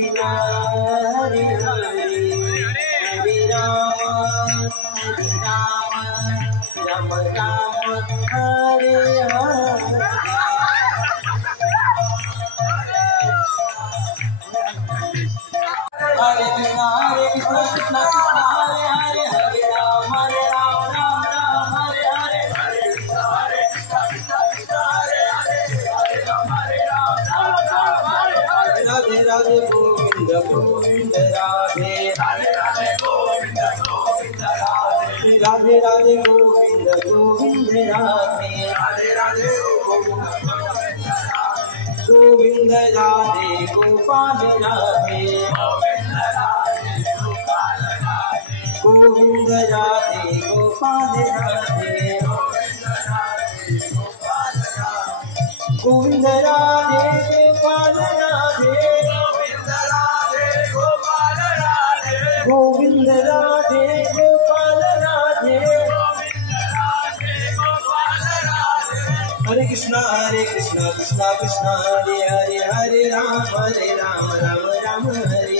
Krishna Hare Hare Hare Rama Rama Rama Hare Hare Hare Krishna Krishna Krishna Hare Hare Hare Rama Rama Hare Hare Hare Krishna Krishna Krishna Hare Hare Hare Rama Hare Hare Radhe Radhe Govinda Govinda Radhe Radhe Radhe Govinda Govinda Radhe Radhe Radhe Govinda Govinda Radhe Radhe Radhe Govinda Radhe Gopal Radhe Govinda Radhe Gopal Radhe Govinda Radhe Gopal Radhe Govinda Radhe Gopal Radhe Hare Krishna Krishna Krishna Hare Hare Hare Rama Rama Rama Hare